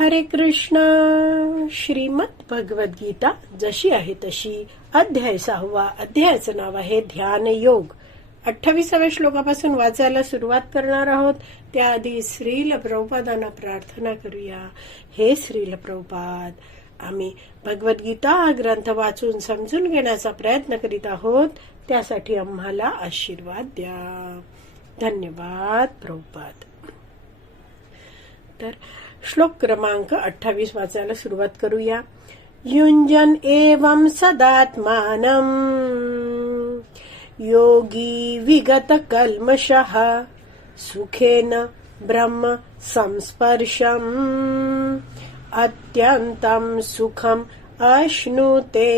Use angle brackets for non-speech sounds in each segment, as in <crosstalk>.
हरे कृष्ण. श्रीमद भगवद्गीता जशी आहे तशी अध्याय सहावा अध्यायाचं नाव आहे ध्यान योग. अठ्ठावीसाव्या श्लोकापासून वाचायला सुरुवात करणार आहोत. त्याआधी श्रील प्रभुपादांना प्रार्थना करूया. हे श्रील प्रभुपाद आम्ही भगवद्गीता हा ग्रंथ वाचून समजून घेण्याचा प्रयत्न करीत आहोत. त्यासाठी आम्हाला आशीर्वाद द्या. धन्यवाद प्रभुपाद. तर श्लोक क्रमांक अठ्ठावीस वाचायला सुरुवात करूया. युंजन एवं सदात्मानं। योगी विगत कल्मषः सुखेन ब्रह्म संस्पर्शम्। अत्यंतम सुखम अश्नुते।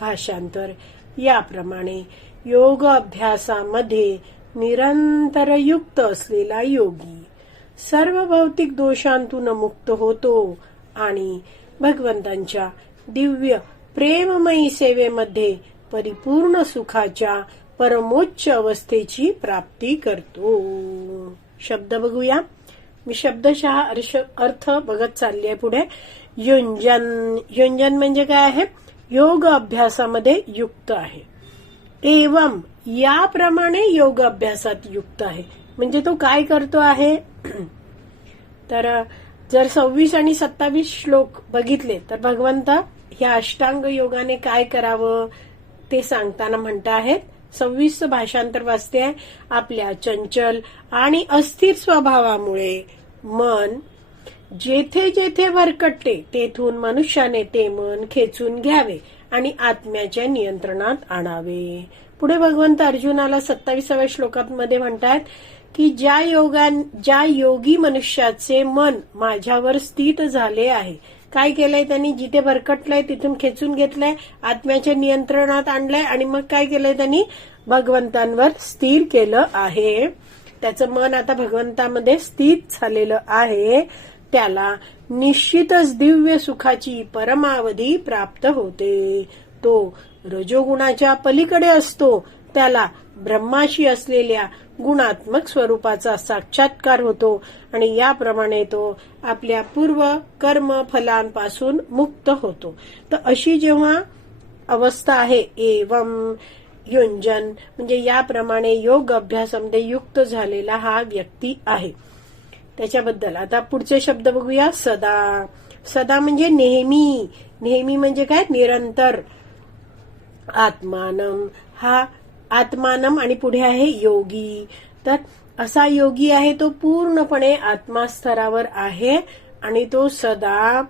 भाषांतर याप्रमाणे योग अभ्यासामध्ये निरंतर युक्त असलेला योगी। सर्व भौतिक दोषांतून मुक्त होतो आणि भगवंतांच्या दिव्य प्रेममयी सेवेमध्ये परिपूर्ण सुखाच्या परमोच्च अवस्थेची प्राप्ती करतो. शब्द बघूया. मी शब्दशः अर्थ बघत चालली आहे पुढे. युंजन युंजन म्हणजे काय आहे? योग अभ्यासामध्ये युक्त आहे. एवम याप्रमाणे योग अभ्यासात युक्त आहे. म्हणजे तो काय करतो आहे? तर जर सव्वीस आणि सत्तावीस श्लोक बघितले तर भगवंत ह्या अष्टांग योगाने काय करावं ते सांगताना म्हणत आहेत सव्वीस भाषांतर वाचते आहे. आपल्या चंचल आणि अस्थिर स्वभावामुळे मन जेथे जेथे भरकटते तेथून मनुष्याने ते मन खेचून घ्यावे आणि आत्म्याच्या नियंत्रणात आणावे. पुढे भगवंत अर्जुनाला सत्तावीसाव्या श्लोकात म्हणतात की ज्या योगान ज्या योगी मनुष्याचे मन माझ्यावर स्थित झाले आहे. काय केलंय त्यांनी? जिथे भरकटलंय तिथून खेचून घेतलंय आत्म्याच्या नियंत्रणात आणलंय आणि मग काय केलंय त्यांनी? भगवंतांवर स्थिर केलं आहे. त्याचं मन आता भगवंतामध्ये स्थित झालेलं आहे. त्याला निश्चितच दिव्य सुखाची परमावधी प्राप्त होते. तो रजोगुणाच्या पलीकडे असतो. त्याला ब्रह्माशी असलेल्या गुणात्मक स्वरूपाचा साक्षात्कार होतो आणि याप्रमाणे तो आपल्या पूर्व कर्म फलांपासून मुक्त होतो. तर अशी जेव्हा अवस्था आहे एवम युंजन म्हणजे याप्रमाणे योग अभ्यासामध्ये युक्त झालेला हा व्यक्ती आहे. त्याच्याबद्दल आता पुढचे शब्द बघूया. सदा. सदा म्हणजे नेहमी. नेहमी म्हणजे काय? निरंतर. आत्मानम हा आत्मानम आणि पुढे आहे योगी. तर असा योगी आहे तो पूर्णपणे आत्मास्तरावर आहे आणि तो सदा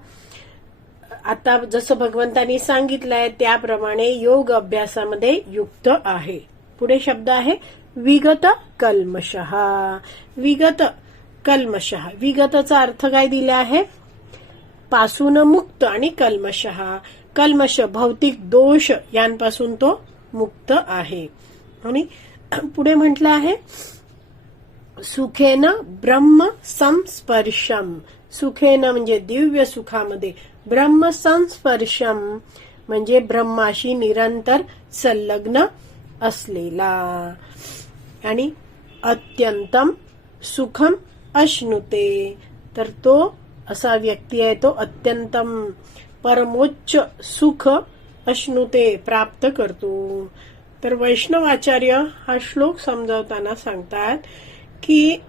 आता जसं भगवंतांनी सांगितलंय त्याप्रमाणे योग अभ्यासामध्ये युक्त आहे. पुढे शब्द आहे विगत कल्मशहा विगत कल्मशहा विगतचा अर्थ काय दिला आहे? पासून मुक्त आणि कल्मशहा कल्मश भौतिक दोष यांपासून तो मुक्त आहे. आणि पुढे म्हटलं आहे सुखेन ब्रह्म संस्पर्शम. सुखेन म्हणजे दिव्य सुखामध्ये. ब्रह्म संस्पर्शम म्हणजे ब्रह्माशी निरंतर संलग्न असलेला. आणि अत्यंतम सुखम अश्नुते. तर तो असा व्यक्ती आहे तो अत्यंतम परमोच्च सुख अश्नुते प्राप्त करतो. तर वैष्णवाचार्य हा श्लोक समजावताना सांगतात की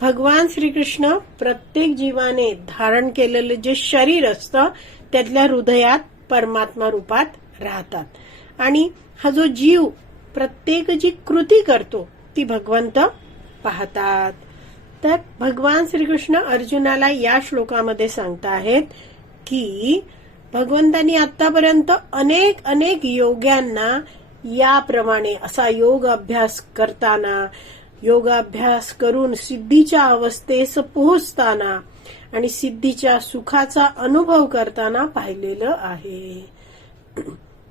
भगवान श्रीकृष्ण प्रत्येक जीवाने धारण केलेलं जे शरीर असतं त्यातल्या हृदयात परमात्मा रूपात राहतात. आणि हा जो जीव प्रत्येक जी कृती करतो ती भगवंत पाहतात. तर भगवान श्रीकृष्ण अर्जुनाला या श्लोकामध्ये सांगता आहेत की भगवंतांनी आतापर्यंत अनेक अनेक योग्यांना याप्रमाणे असा योग अभ्यास करताना योगाभ्यास करून सिद्धीच्या अवस्थेस पोहोचताना आणि सिद्धीच्या सुखाचा अनुभव करताना पाहिलेलं आहे.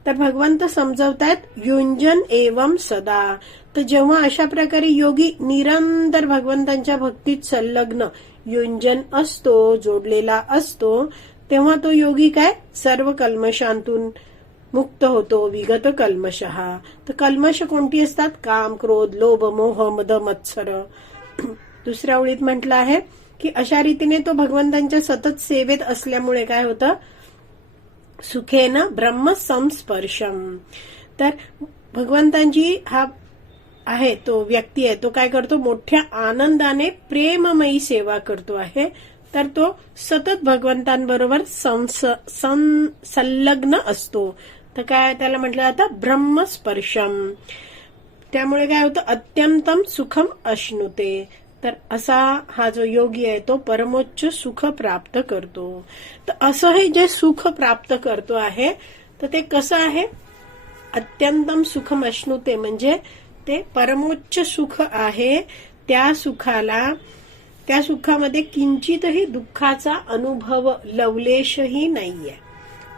तर भगवंत समजवतायत युंजन एवम सदा. तर जेव्हा अशा प्रकारे योगी निरंतर भगवंतांच्या भक्तीत संलग्न युंजन असतो जोडलेला असतो तेव्हा तो योगी काय? सर्व कल्मशांतून मुक्त होतो विगत कल्मशहा तर कल्मश कोणती असतात? काम क्रोध लोभ मोह मद मत्सर. <clears throat> दुसऱ्या ओळीत म्हटलं आहे की अशा रीतीने तो भगवंतांच्या सतत सेवेत असल्यामुळे काय होतं? सुखेन ब्रह्म संस्पर्शम. तर भगवंतांची हा आहे तो व्यक्ती आहे तो काय करतो? मोठ्या आनंदाने प्रेममयी सेवा करतो आहे. तर तो सतत भगवंतांबरोबर संस सं संलग्न असतो. तर काय त्याला म्हटलं जातं? ब्रह्मस्पर्शम. त्यामुळे काय होतं? अत्यंतम सुखम अश्नुते. तर असा हा जो योगी आहे तो परमोच्च सुख प्राप्त करतो. तर असं हे जे सुख प्राप्त करतो आहे तर ते कसं आहे? अत्यंतम सुखम अश्नुते म्हणजे ते परमोच्च सुख आहे त्या सुखाला त्या सुखामध्ये किंचितही दुःखाचा अनुभव लवलेशही नाहीये.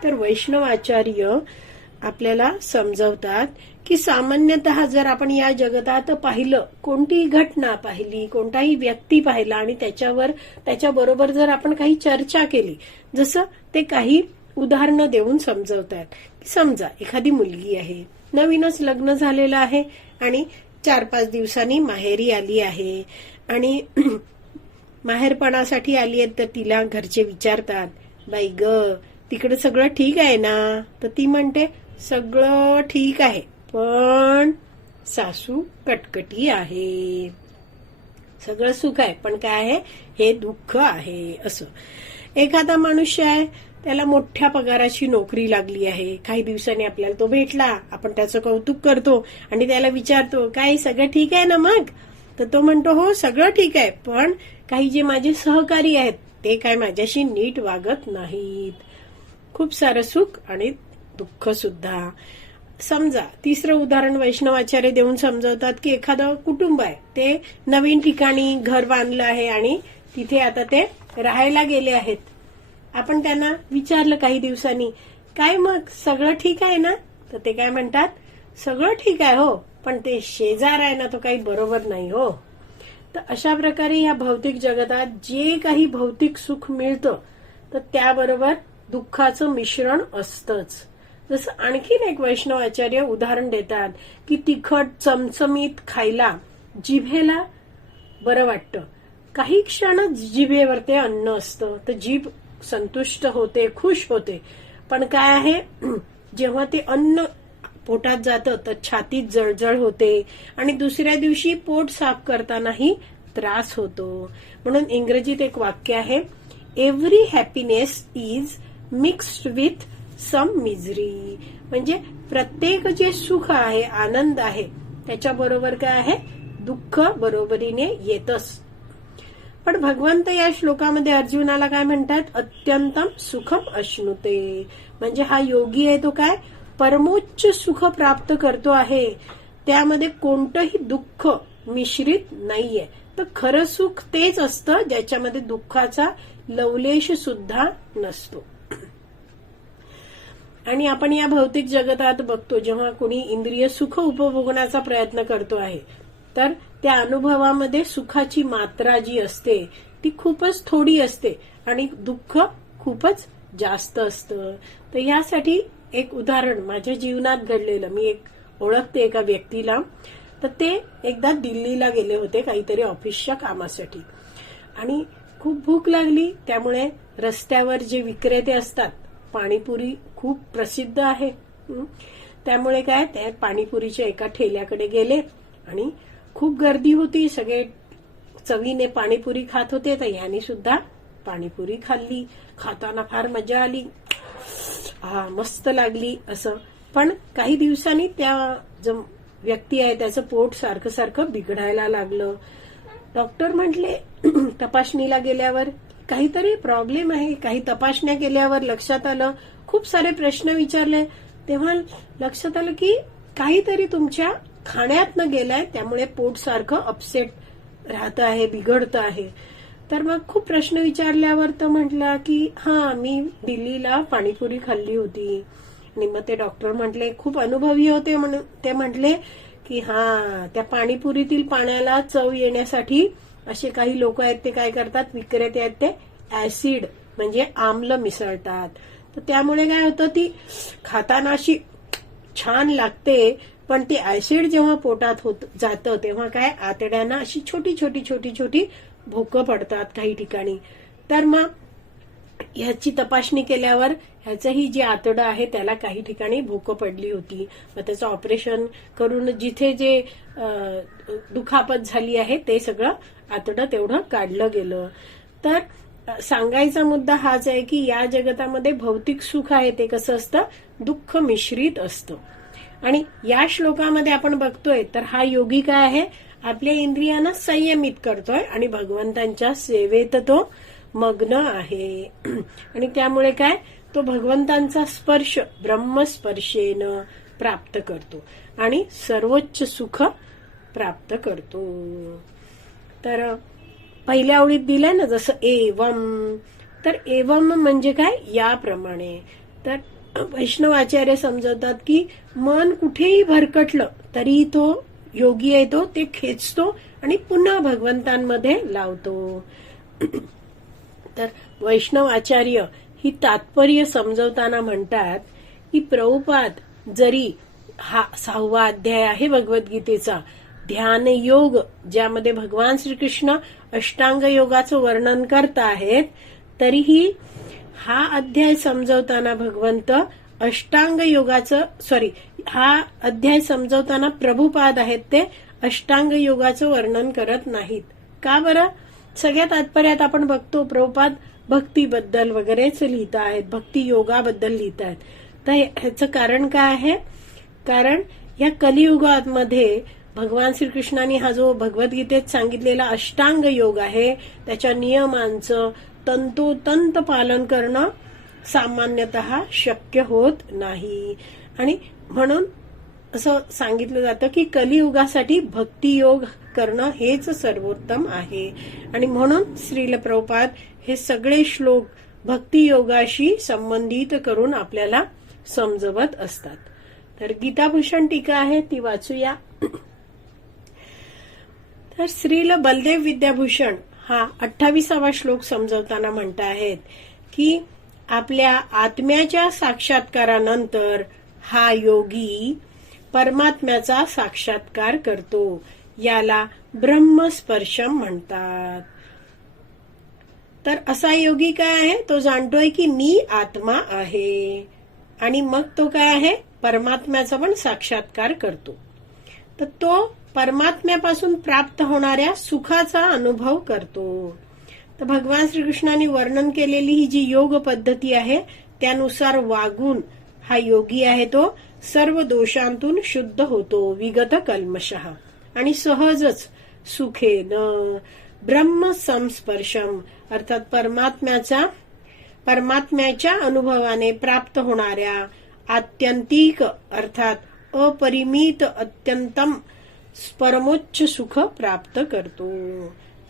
तर वैष्णवाचार्य आपल्याला समजवतात की सामान्यतः जर आपण या जगतात पाहिलं कोणतीही घटना पाहिली कोणताही व्यक्ती पाहिला आणि त्याच्यावर त्याच्याबरोबर जर आपण काही चर्चा केली जसं ते काही उदाहरणं देऊन समजवतात. की समजा एखादी मुलगी आहे नवीनच लग्न झालेलं आहे आणि चार पाच दिवसांनी माहेरी आली आहे आणि <clears throat> माहेरपणासाठी आली आहे तर तिला घरचे विचारतात बाई ग तिकडे सगळं ठीक आहे ना? तर ती म्हणते सगळं ठीक आहे पण सासू कटकटी आहे. सगळं सुख आहे पण काय आहे? हे दुःख आहे असं. एखादा मनुष्य आहे त्याला मोठ्या पगाराची नोकरी लागली आहे. काही दिवसांनी आपल्याला तो भेटला आपण त्याचं कौतुक करतो आणि त्याला विचारतो काय सगळं ठीक आहे ना मग? तर तो म्हणतो हो सगळं ठीक आहे पण काही जे माझे सहकारी आहेत ते काय माझ्याशी नीट वागत नाहीत. खूप सारं सुख आणि दुःख सुद्धा. समजा तिसरं उदाहरण वैष्णवाचार्य देऊन समजवतात की एखादं कुटुंब आहे ते नवीन ठिकाणी घर बांधलं आहे आणि तिथे आता ते राहायला गेले आहेत. आपण त्यांना विचारलं काही दिवसांनी काय मग सगळं ठीक आहे ना? तर ते काय म्हणतात सगळं ठीक आहे हो पण ते शेजार आहे ना तो काही बरोबर नाही हो. तर अशा प्रकारे या भौतिक जगतात जे काही भौतिक सुख मिळतं तर त्याबरोबर दुःखाचं मिश्रण असतंच. जसं आणखीन एक वैष्णव आचार्य उदाहरण देतात की तिखट चमचमीत खायला जिभेला बरं वाटतं. काही क्षण जिभेवर ते अन्न असतं. तर जीभ संतुष्ट होते खुश होते. पण काय आहे? <clears throat> जेव्हा ते अन्न पोटात जातं तर छातीत जळजळ होते आणि दुसऱ्या दिवशी पोट साफ करतानाही त्रास होतो. म्हणून इंग्रजीत एक वाक्य आहे every happiness is mixed with some misery. म्हणजे प्रत्येक जे सुख आहे आनंद आहे त्याच्याबरोबर काय आहे? दुःख बरोबरीने येतच. पण भगवंत या श्लोकामध्ये अर्जुनाला काय म्हणतात? अत्यंतम सुखम अश्नुते. म्हणजे हा योगी आहे तो काय? परमोच्च सुख प्राप्त करतो आहे. त्यामध्ये कोणतंही दुःख मिश्रित नाहीये. तर खरं सुख तेच असतं ज्याच्यामध्ये दुःखाचा लवलेश सुद्धा नसतो. आणि आपण या भौतिक जगतात बघतो जेव्हा कोणी इंद्रिय सुख उपभोगण्याचा प्रयत्न करतो आहे तर त्या अनुभवामध्ये सुखाची मात्रा जी असते ती खूपच थोडी असते आणि दुःख खूपच जास्त असतं. तर यासाठी एक उदाहरण माझ्या जीवनात घडलेलं. मी एक ओळखते एका व्यक्तीला. तर ते एकदा दिल्लीला गेले होते काहीतरी ऑफिसच्या कामासाठी. आणि खूप भूक लागली त्यामुळे रस्त्यावर जे विक्रेते असतात पाणीपुरी खूप प्रसिद्ध आहे. त्यामुळे काय ते पाणीपुरीच्या एका ठेल्याकडे गेले आणि खूप गर्दी होती. सगळे चवीने पाणीपुरी खात होते. तर यांनी सुद्धा पाणीपुरी खाल्ली. खाताना फार मजा आली. हा मस्त लागली असं. पण काही दिवसांनी त्या जो व्यक्ती आहे त्याचं पोट सारखं सारखं बिघडायला लागलं. डॉक्टर म्हटले <clears throat> तपासणीला गेल्यावर काहीतरी प्रॉब्लेम आहे काही तपासण्या केल्यावर लक्षात आलं. खूप सारे प्रश्न विचारले. तेव्हा लक्षात आलं की काहीतरी तुमच्या खाण्यातनं गेलाय त्यामुळे पोट सारखं अपसेट राहत आहे बिघडतं आहे. तर मग खूप प्रश्न विचारल्यावर तर म्हटलं की हा मी दिल्लीला पाणीपुरी खाल्ली होती. आणि मग ते डॉक्टर म्हटले खूप अनुभवी होते. म्हणून ते म्हटले की हा त्या पाणीपुरीतील पाण्याला चव येण्यासाठी असे काही लोक आहेत ते काय करतात? विक्रेते आहेत ते ऍसिड म्हणजे आम्ल मिसळतात. तर त्यामुळे काय होतं ती खाताना अशी छान लागते पण ती ऍसिड जेव्हा पोटात होत जातं तेव्हा काय? आतड्यांना अशी छोटी छोटी छोटी छोटी भोकं पडतात काही ठिकाणी. तर मग ह्याची तपासणी केल्यावर ह्याचंही जे आतडं आहे त्याला काही ठिकाणी भोकं पडली होती. मग त्याचं ऑपरेशन करून जिथे जे दुखापत झाली आहे ते सगळं आतडं तेवढं काढलं गेलं. तर सांगायचा मुद्दा हाच आहे की या जगतामध्ये भौतिक सुख आहे ते कसं असतं? दुःख मिश्रित असतं. आणि या श्लोकामध्ये आपण बघतोय तर हा योगी काय आहे? आपल्या इंद्रियांना संयमित करतोय आणि भगवंतांच्या सेवेत तो मग्न आहे. <clears throat> आणि त्यामुळे काय? तो भगवंतांचा स्पर्श ब्रह्मस्पर्शेनं प्राप्त करतो आणि सर्वोच्च सुख प्राप्त करतो. तर पहिल्या ओळीत दिलंय ना जसं एवम तर एवम म्हणजे काय? याप्रमाणे. तर वैष्णवाचार्य समजवतात की मन कुठेही भरकटलं तरी तो योगी येतो ते खेचतो आणि पुन्हा भगवंतांमध्ये लावतो. तर वैष्णव आचार्य ही तात्पर्य समजवताना म्हणतात की प्रभुपाद जरी हा सहावा अध्याय आहे भगवद्गीतेचा ध्यान योग ज्यामध्ये भगवान श्रीकृष्ण अष्टांग योगाचं वर्णन करत आहेत तरीही हा अध्याय समजवताना भगवंत अष्टांग योगाचं सॉरी हा अध्याय समजवताना प्रभुपाद आहेत ते अष्टांग योगाचं वर्णन करत नाहीत. का बरं? सगळ्या तात्पर्यात आपण बघतो प्रभुपाद भक्तीबद्दल वगैरेच लिहित आहेत भक्ती योगाबद्दल लिहित आहेत. तर ह्याचं कारण काय आहे? कारण या कलियुगामध्ये भगवान श्रीकृष्णाने हा जो भगवद्गीतेत सांगितलेला अष्टांग योग आहे त्याच्या नियमांचं तंतोतंत पालन करणं सामान्यतः शक्य होत नाही. आणि म्हणून असं सांगितलं जातं की कलियुगासाठी भक्तियोग करणं हेच सर्वोत्तम आहे. आणि म्हणून श्रील प्रभुपाद हे सगळे श्लोक भक्तियोगाशी संबंधित करून आपल्याला समजवत असतात. तर गीताभूषण टीका आहे ती वाचूया. तर श्रील बलदेव विद्याभूषण हा अठ्ठावीसावा श्लोक समजवताना म्हणता आहेत की आपल्या आत्म्याच्या साक्षात्कारानंतर हा योगी परमात्म्याचा साक्षात्कार करतो. याला ब्रह्मस्पर्शम म्हणतात. तर असा योगी काय आहे? तो जाणतोय की मी आत्मा आहे. आणि मग तो काय आहे? परमात्म्याचा पण साक्षात्कार करतो. तर तो परमात्म्यापासून प्राप्त होणाऱ्या सुखाचा अनुभव करतो. तर भगवान श्रीकृष्णाने वर्णन केलेली ही जी योग पद्धती आहे त्यानुसार वागून हा योगी आहे तो सर्व दोषांतून शुद्ध होतो विगत कल्मशः आणि सहजच सुखेन ब्रह्म संस्पर्शम अर्थात परमात्म्याचा परमात्म्याच्या अनुभवाने प्राप्त होणाऱ्या आत्यंतिक अर्थात अपरिमित अत्यंतम परमोच्च सुख प्राप्त करतो.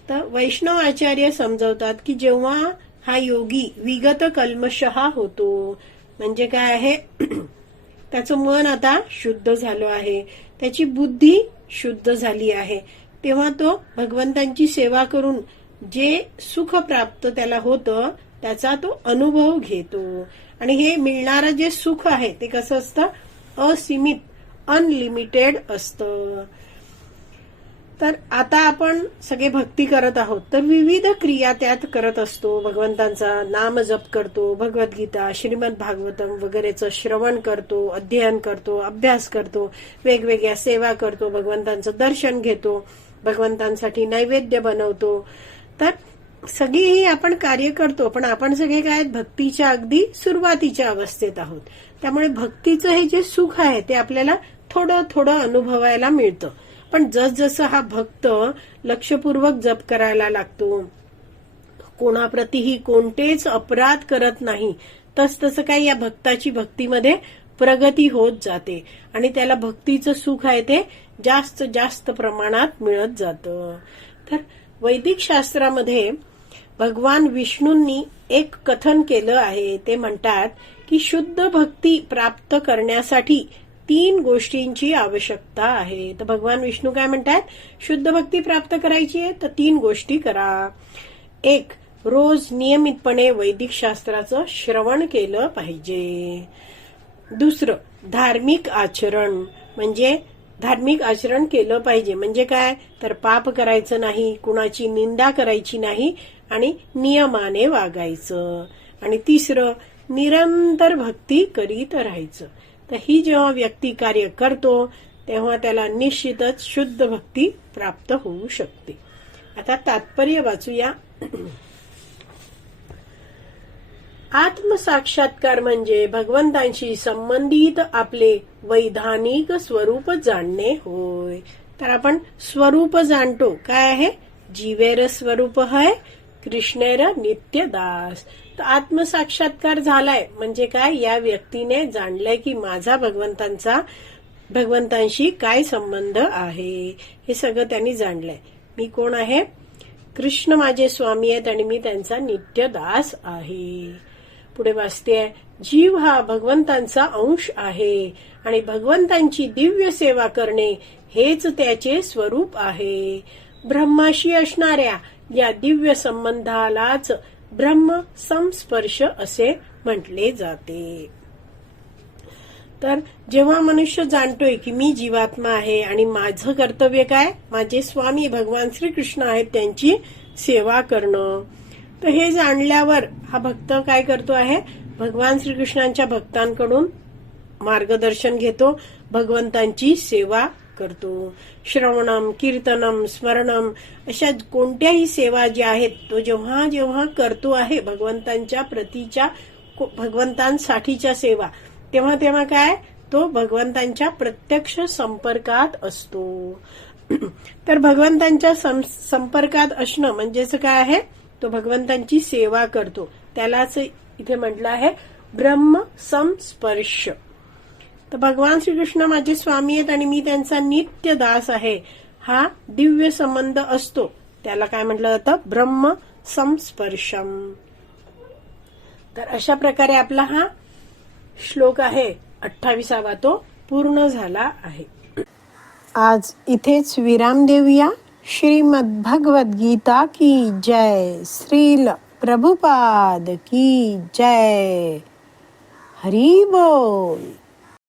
तर वैष्णव आचार्य समजवतात की जेव्हा हा योगी विगत कल्मशहा होतो म्हणजे काय आहे? <clears throat> त्याचं मन आता शुद्ध झालं आहे. त्याची बुद्धी शुद्ध झाली आहे. तेव्हा तो भगवंतांची सेवा करून जे सुख प्राप्त त्याला होतं त्याचा तो अनुभव घेतो. आणि हे मिळणारं जे सुख आहे ते कसं असतं? असीमित अनलिमिटेड असतं. तर आता आपण सगळे भक्ती करत आहोत. तर विविध क्रिया त्यात करत असतो. भगवंतांचा नाम जप करतो भगवद्गीता श्रीमद भागवतम वगैरेचं श्रवण करतो अध्ययन करतो अभ्यास करतो वेगवेगळ्या सेवा करतो भगवंतांचं दर्शन घेतो भगवंतांसाठी नैवेद्य बनवतो. तर सगळी ही आपण कार्य करतो पण आपण सगळे काय आहेत? भक्तीच्या अगदी सुरुवातीच्या अवस्थेत आहोत. त्यामुळे भक्तीचं हे जे सुख आहे ते आपल्याला थोडं थोडं अनुभवायला मिळतं. पण जसजसं हा भक्त लक्षपूर्वक जप करायला लागतो कोणाप्रतीही कोणतेच अपराध करत नाही तस तसं काही या भक्ताची भक्तीमध्ये प्रगती होत जाते आणि त्याला भक्तीचं सुख आहे ते जास्त जास्त प्रमाणात मिळत जातं. तर वैदिक शास्त्रामध्ये भगवान विष्णूंनी एक कथन केलं आहे. ते म्हणतात की शुद्ध भक्ती प्राप्त करण्यासाठी तीन गोष्टींची आवश्यकता आहे. तर भगवान विष्णू काय म्हणतात? शुद्ध भक्ती प्राप्त करायची आहे तर तीन गोष्टी करा. एक रोज नियमितपणे वैदिक शास्त्राचं श्रवण केलं पाहिजे. दुसरं धार्मिक आचरण म्हणजे धार्मिक आचरण केलं पाहिजे. म्हणजे काय? तर पाप करायचं नाही कुणाची निंदा करायची नाही आणि नियमाने वागायचं. आणि तिसरं निरंतर भक्ती करीत राहायचं. तर ही जेव्हा व्यक्ती कार्य करतो तेव्हा त्याला निश्चितच शुद्ध भक्ती प्राप्त होऊ शकते. आता तात्पर्य वाचूया. <clears throat> आत्मसाक्षात्कार म्हणजे भगवंतांशी संबंधित आपले वैधानिक स्वरूप जाणणे होय. तर आपण स्वरूप जाणतो. काय आहे? जीवेर स्वरूप है कृष्णेर नित्यदास. आत्मसाक्षात्कार झालाय. म्हणजे काय? या व्यक्तीने जाणलंय की माझा भगवंतांचा भगवंतांशी काय संबंध आहे? हे सगळं त्यांनी जाणलंय. मी कोण आहे? कृष्ण माझे स्वामी आहेत आणि मी त्यांचा नित्यदास आहे. पुढे वाचते जीव हा भगवंतांचा अंश आहे आणि भगवंतांची दिव्य सेवा करणे हेच त्याचे स्वरूप आहे. ब्रह्माशी असणाऱ्या या दिव्य संबंधालाच ब्रह्म संस्पर्श असे म्हटले जाते. तर जेव्हा मनुष्य जाणतोय की मी जीवात्मा आहे आणि माझं कर्तव्य काय? माझे स्वामी भगवान श्रीकृष्ण आहेत त्यांची सेवा करणं. तर हे जाणल्यावर हा भक्त काय करतो आहे? भगवान श्रीकृष्णांच्या भक्तांकडून मार्गदर्शन घेतो भगवंतांची सेवा करतो. श्रवणम कीर्तनम स्मरणम अशा कोणत्याही सेवा ज्या आहेत तो जेव्हा जेव्हा करतो आहे भगवंतांच्या प्रतीच्या भगवंतांसाठीच्या सेवा तेव्हा तेव्हा काय? तो भगवंतांच्या प्रत्यक्ष संपर्कात असतो. <clears throat> तर भगवंतांच्या संपर्कात असणं म्हणजेच काय आहे? तो भगवंतांची सेवा करतो. त्यालाच इथे म्हटलं आहे ब्रह्म संस्पर्श. तर भगवान श्रीकृष्ण माझे स्वामी आहेत आणि मी त्यांचा नित्य दास आहे. हा दिव्य संबंध असतो. त्याला काय म्हटलं जातं? ब्रह्म संस्पर्शम. तर अशा प्रकारे आपला हा श्लोक आहे अठ्ठावीसावा तो पूर्ण झाला आहे. आज इथेच विराम देऊया. श्रीमद गीता की जय. श्रील प्रभुपाद की जय. हरी बोल.